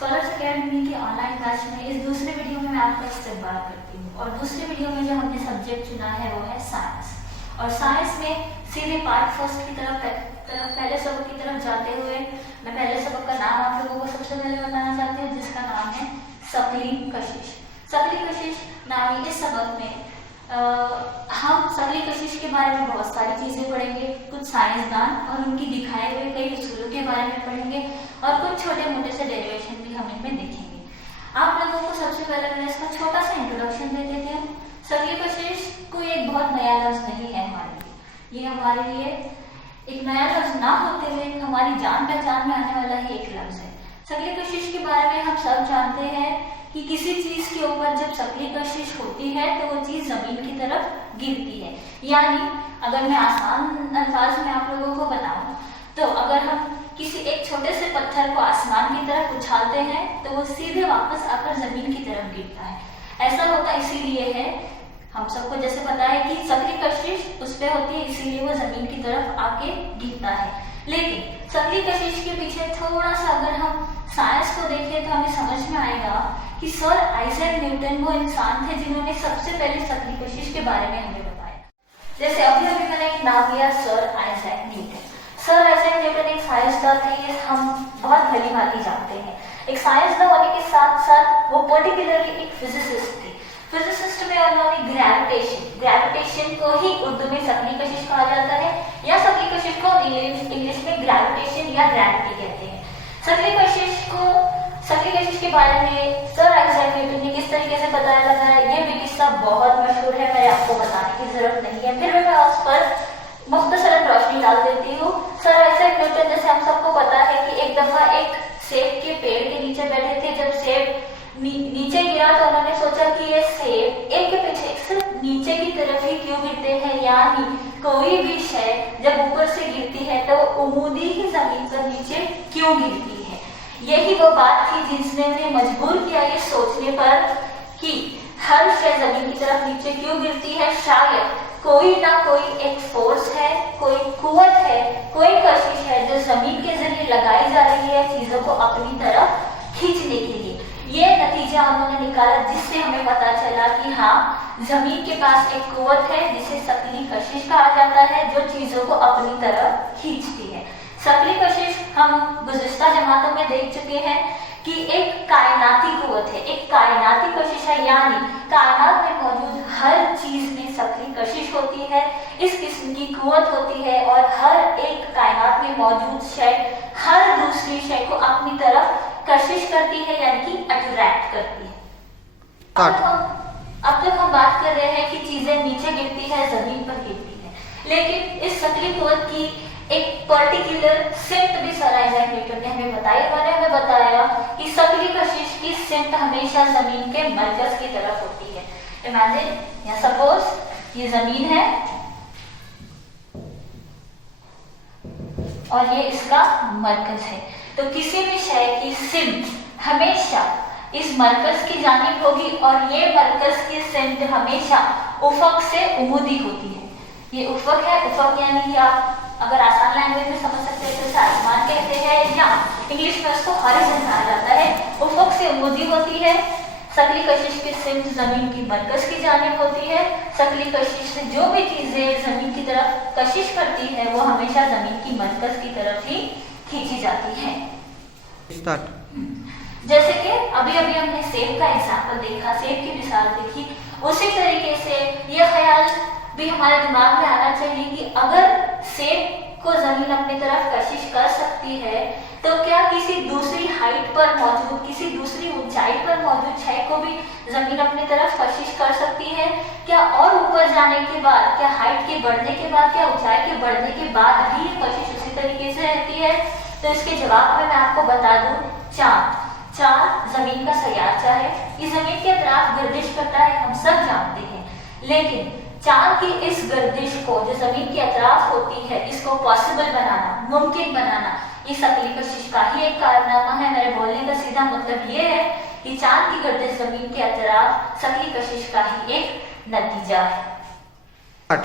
Scholars academy के online batch में इस दूसरे वीडियो में मैं आपका इस्तकबाल करती हूँ। और दूसरे वीडियो में जो हमने सब्जेक्ट चुना है वो है साइंस। और साइंस में सीधे पार्ट फर्स्ट की तरफ पहले सबक की तरफ जाते हुए मैं पहले सबक का नाम आप लोगों को सबसे पहले बताना चाहती हूँ, जिसका नाम है सकली कशिश। सकली कशिश नामी इस सबक में हम सकली कशिश के बारे में बहुत सारी चीजें पढ़ेंगे, कुछ साइंसदान और उनकी दिखाए हुए कई उसूलों के बारे में पढ़ेंगे और कुछ छोटे मोटे से डेरिवेशन भी हम इनमें देखेंगे। आप लोगों को सबसे पहले मैं इसका छोटा सा इंट्रोडक्शन दे देती हूँ। सकली कशिश कोई एक बहुत नया लफ्ज नहीं है हमारे लिए, ये हमारे लिए एक नया लफ्ज ना होते हुए हमारी जान पहचान में आने वाला ही एक लफ्ज है। सकली कशिश के बारे में हम सब जानते हैं कि किसी चीज के ऊपर जब सकली कशिश होती है तो वो चीज जमीन की तरफ गिरती है। यानी अगर मैं आसान अल्फाज में आप लोगों को बताऊं तो अगर हम किसी एक छोटे से पत्थर को आसमान की तरफ उछालते हैं तो वो सीधे वापस आकर जमीन की तरफ गिरता है। ऐसा होता इसीलिए है, हम सबको जैसे पता है कि सकली कशिश उस पे होती है इसीलिए वो जमीन की तरफ आके गिरता है। लेकिन सकली कशिश के पीछे थोड़ा सा अगर हम साइंस को देखें तो हमें समझ में आएगा कि सर आइजैक न्यूटन वो इंसान थे जिन्होंने सबसे पहले सकली कशिश के बारे में हमें बताया। जैसे अभी अभी मैंने एक नाम लिया sir Isaac Newton. Sir Isaac Newton एक साइंसदान थे, ये हम बहुत भली भांति जानते हैं। एक साइंसदान होने के साथ साथ वो पर्टिकुलरली एक फिजिसिस्ट थे। फिजिसिस्ट में उन्होंने ग्रेविटेशन को ही उर्दू में सकली कशिश कहा जाता है या सकली कशिश को इंग्लिश में ग्रेविटेशन या ग्रेविटी कहते हैं। सकली कशिश के बारे में सर आइजैक न्यूटन ने किस तरीके से बताया लगाया, ये भी किस्सा बहुत मशहूर है, मैं आपको बताने की जरूरत नहीं है, फिर मैं उस पर मुख्तसरन रोशनी डाल देती हूँ। सर आइजैक न्यूटन, जैसे हम सबको पता है कि एक दफा एक सेब के पेड़ के नीचे बैठे थे। जब सेब नीचे गिरा तो उन्होंने सोचा कि ये सेब एक के पीछे सिर्फ नीचे की तरफ ही क्यों गिरते हैं, यानी कोई भी शय जब ऊपर से गिरती है तो उमूदी ही जमीन पर नीचे क्यों गिरती है। यही वो बात थी जिसने उन्हें मजबूर किया ये सोचने पर कि हर शय जमीन की तरफ नीचे क्यों गिरती है। शायद कोई ना कोई एक फोर्स है, कोई कुव्वत है, कोई कशिश है जो जमीन के जरिए लगाई जा रही है चीजों को अपनी तरफ खींचने के लिए। ये नतीजा उन्होंने निकाला जिससे हमें पता चला कि हाँ, जमीन के पास एक कुव्वत है जिसे सकली कशिश कहा जाता है जो चीजों को अपनी तरफ खींचती है। सकली कशिश हम गुज़िश्ता जमातों में देख चुके हैं कि एक कायनाती कुव्वत है, एक कायनाती कशिश है, यानी कायनात में मौजूद हर चीज में सकली कशिश होती है। इस किस्म की कुव्वत होती है और हर एक कायनात में मौजूद शय हर दूसरी शय को अपनी तरफ कशिश करती है, यानी कि अट्रैक्ट करती है। अब तक हम बात कर रहे हैं कि चीजें नीचे गिरती है, जमीन पर गिरती है, लेकिन इस सकली कुव्वत की एक पर्टिकुलर सिम्ट भी सर आइजैक न्यूटन ने हमें बताई। उन्होंने हमें बताया कि सकली कशिश की सिम्ट हमेशा जमीन के मरकज की तरफ होती है। इमेजिन या सपोज ये जमीन है और ये इसका मरकज है, तो किसी भी शय की सिम्ट हमेशा इस मरकज की जानिब होगी और ये मरकज की सिम्ट हमेशा उफक से उमूदी होती है। ये उफक है, उफक यानी कि आप अगर आसान लैंग्वेज में समझ सकते हैं तो इसे आसमान कहते हैं या इंग्लिश में उसको हॉरिज़ॉन कहा जाता है। उफक से उमूदी होती है। सकली कशिश की सिम्ट जमीन की मरकज की जानिब होती है। सकली कशिश से जो भी चीजें जमीन की तरफ कशिश करती है वो हमेशा जमीन की मरकज की तरफ ही खींची जाती है। जैसे कि अभी अभी हमने सेब का एग्जाम्पल देखा, सेब की मिसाल देखी, उसी तरीके से यह ख्याल भी हमारे दिमाग में आना चाहिए कि अगर सेब को जमीन अपनी तरफ कशिश कर सकती है तो क्या किसी दूसरी हाइट पर मौजूद, किसी दूसरी ऊंचाई पर मौजूद शय को भी जमीन अपनी तरफ कशिश कर सकती है क्या? और ऊपर जाने के बाद, क्या हाइट के बढ़ने के बाद, क्या ऊंचाई के बढ़ने के बाद भी कशिश उसी तरीके से रहती है? तो इसके जवाब में मैं आपको बता दूं, चांद जमीन का सयारचा है। ये जमीन के तरफ गर्दिश करता है, हम सब जानते हैं, लेकिन चांद की इस गर्दिश को जो जमीन के अतराफ होती है, इसको पॉसिबल बनाना, मुमकिन बनाना, ये सकली कशिश का ही एक कारनामा है। मेरे बोलने का सीधा मतलब ये है कि चांद की गर्दिश जमीन के अतराफ सकली कशिश का ही एक नतीजा है।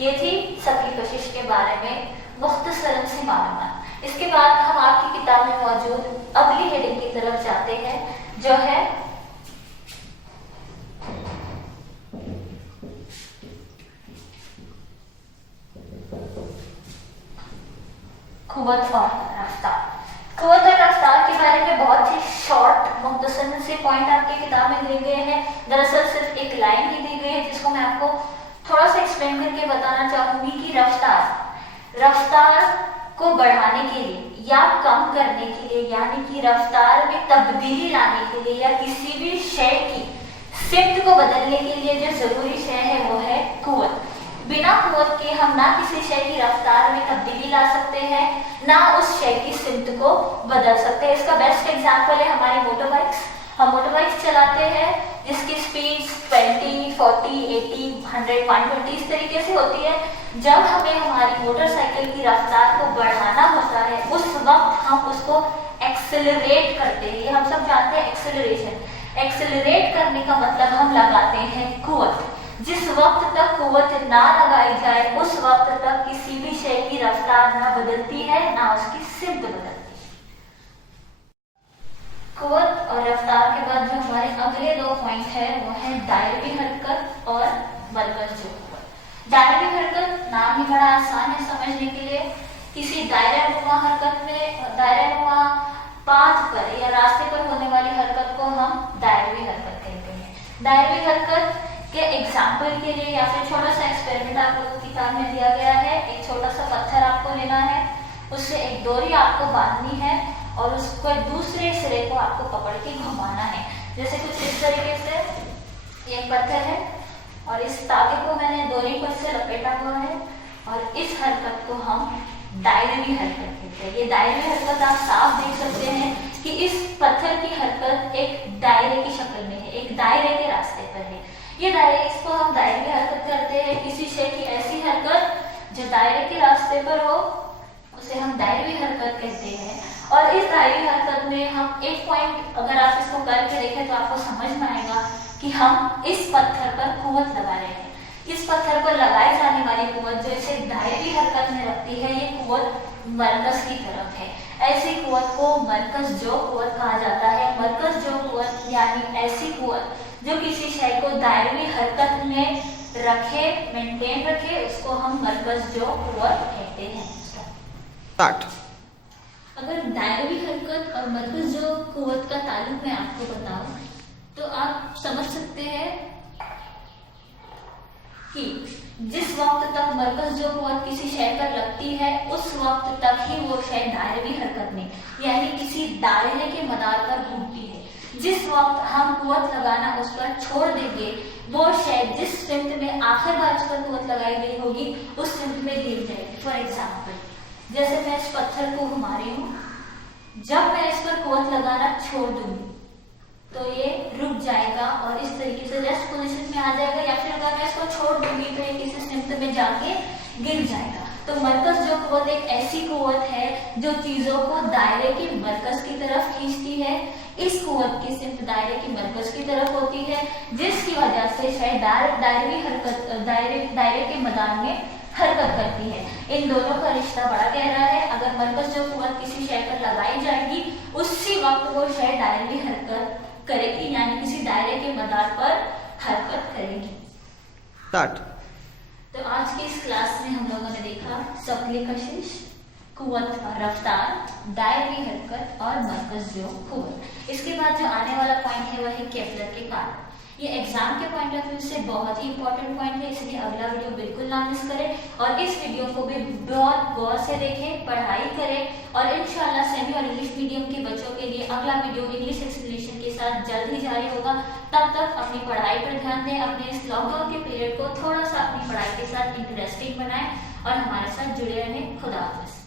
ये थी सकली कशिश के बारे में मुख्तसरन सी मालूमात। इसके बाद हम आपकी किताब में मौजूद अगली हेडिंग की तरफ जो है कुव्वत और रफ्तार। कुव्वत और रफ्तार के बारे में बहुत ही शॉर्ट मुख्तसर से पॉइंट आपकी किताब में दिए गए हैं। दरअसल सिर्फ एक लाइन ही दी गई है जिसको मैं आपको थोड़ा सा एक्सप्लेन करके बताना चाहूंगी कि रफ्तार को बढ़ाने के लिए या कम करने के लिए, यानी कि रफ्तार में तब्दीली लाने के लिए या किसी भी शय की सिमत को बदलने के लिए जो जरूरी शय है वो है कुव्वत। बिना कुव्वत के हम ना किसी शय की रफ्तार में तब्दीली ला सकते हैं, ना उस शय की सिमत को बदल सकते हैं। इसका बेस्ट एग्जांपल है हमारी मोटर बाइक्स। हम मोटर बाइक्स चलाते हैं जिसकी स्पीड 20, 40, 80, 100, 120 इस तरीके से होती है। जब हमें हमारी मोटरसाइकिल की रफ्तार को बढ़ाना होता है उस वक्त हम उसको एक्सेलरेट करते हैं। ये हम सब जानते हैं एक्सेलरेशन। एक्सेलरेट करने का मतलब हम लगाते हैं कुव्वत। जिस वक्त तक कुव्वत ना लगाई जाए उस वक्त तक किसी भी शय की रफ्तार ना बदलती है ना उसकी सिमत बदलती है। कुव्वत और रफ्तार के बाद जो हमारे अगले दो पॉइंट है वो है दायरवी हरकत और मरकज जो कुव्वत। दायरवी हरकत नाम ही बड़ा आसान है समझने के लिए। किसी दायरानुमा हरकत में, दायरानुमा पाथ पर या रास्ते पर होने वाली हरकत को हम दायरवी हरकत कहते हैं। दायरवी हरकत के एग्जाम्पल के लिए या फिर छोटा सा एक्सपेरिमेंट आप लोगों की किताब में दिया गया है। एक छोटा सा पत्थर आपको लेना है, उससे एक डोरी आपको बांधनी है और उसको दूसरे सिरे को आपको पकड़ के घुमाना है। जैसे कुछ इस तरीके से एक पत्थर है और इस तागे को मैंने डोरी को इससे लपेटा हुआ है और इस हरकत को हम दायरवी हरकत कहते हैं। ये दायरवी हरकत आप साफ देख सकते हैं कि इस पत्थर की हरकत एक दायरे की शक्ल में है, एक दायरे के रास्ते पर है। ये दायरे, इसको हम दायरवी हरकत करते हैं। किसी शय की ऐसी हरकत जो दायरे के रास्ते पर हो उसे हम दायरवी हरकत कहते हैं। और इस दायरवी हरकत में हम एक पॉइंट अगर आप इसको करके देखें तो आपको समझ में आएगा कि हम इस पत्थर पर कुव्वत लगा रहे हैं। इस पत्थर पर लगाई जाने वाली कुव्वत जो इसे दायरवी हरकत में रखती है ये कुव्वत मरकज की तरफ है। ऐसी कुव्वत को मरकज जो कुव्वत कहा जाता है। मरकज जो कुव्वत यानी ऐसी कुव्वत जो किसी शय को दायरवी हरकत में रखे, मेंटेन रखे, उसको हम मरकज जो कुव्वत कहते हैं। अगर दायरवी हरकत और मरकज जो कुव्वत का ताल्लुक मैं आपको बताऊं तो आप समझ सकते हैं कि जिस वक्त तक मरकज जो कुव्वत किसी शय पर लगती है उस वक्त तक ही वो शय दायरवी हरकत में यानी किसी दायरे के मदार पर घूमती है। जिस वक्त हम कुव्वत लगाना उस पर छोड़ देंगे वो शय जिस सिमत में आखिर बार उस पर कुव्वत लगाई गई होगी उस सिमत में गिर जाएगी। फॉर एग्जाम्पल जैसे मैं इस पत्थर को घुमा रही हूँ, जब मैं इस पर कुव्वत लगाना छोड़ दूंगी तो ये रुक जाएगा और इस तरीके से रेस्ट पोजीशन में आ जाएगा, या फिर अगर मैं इसको छोड़ दूंगी तो ये किसी सिमत में जाके गिर जाएगा। तो मरकज जो कुव्वत एक ऐसी कुव्वत है जो चीजों को दायरे के मरकज की तरफ खींचती है। इस कुव्वत की सिमत दायरे के मरकज की तरफ होती है जिसकी वजह से शय दायरवी हरकत दायरे के मैदान में हरकत करती है। इन दोनों का रिश्ता बड़ा गहरा है। अगर मरकज जो कुव्वत किसी शय पर लगाई जाएगी उसी वक्त वो शय दायरवी हरकत करेगी यानी किसी दायरे के मदार पर हरकत करेगी। तो आज की इस क्लास में हम लोगों ने देखा सफली कशिश, कुव्वत और रफ्तार, दायरवी हरकत और मरकज जो कुव्वत। इसके बाद जो आने वाला पॉइंट है वह है केपलर के कानून। ये एग्जाम के पॉइंट ऑफ व्यू से बहुत ही इंपॉर्टेंट पॉइंट है, इसलिए अगला वीडियो बिल्कुल ना मिस करें और इस वीडियो को भी बहुत गौर से देखें, पढ़ाई करें और इंशाल्लाह सेमी और इंग्लिश मीडियम के बच्चों के लिए अगला वीडियो इंग्लिश एक्सप्लेनेशन के साथ जल्द ही जारी होगा। तब तक अपनी पढ़ाई पर ध्यान दें, अपने इस लॉकडाउन के पीरियड को थोड़ा सा अपनी पढ़ाई के साथ इंटरेस्टिंग बनाएं और हमारे साथ जुड़े रहें। खुदा हाफिज़।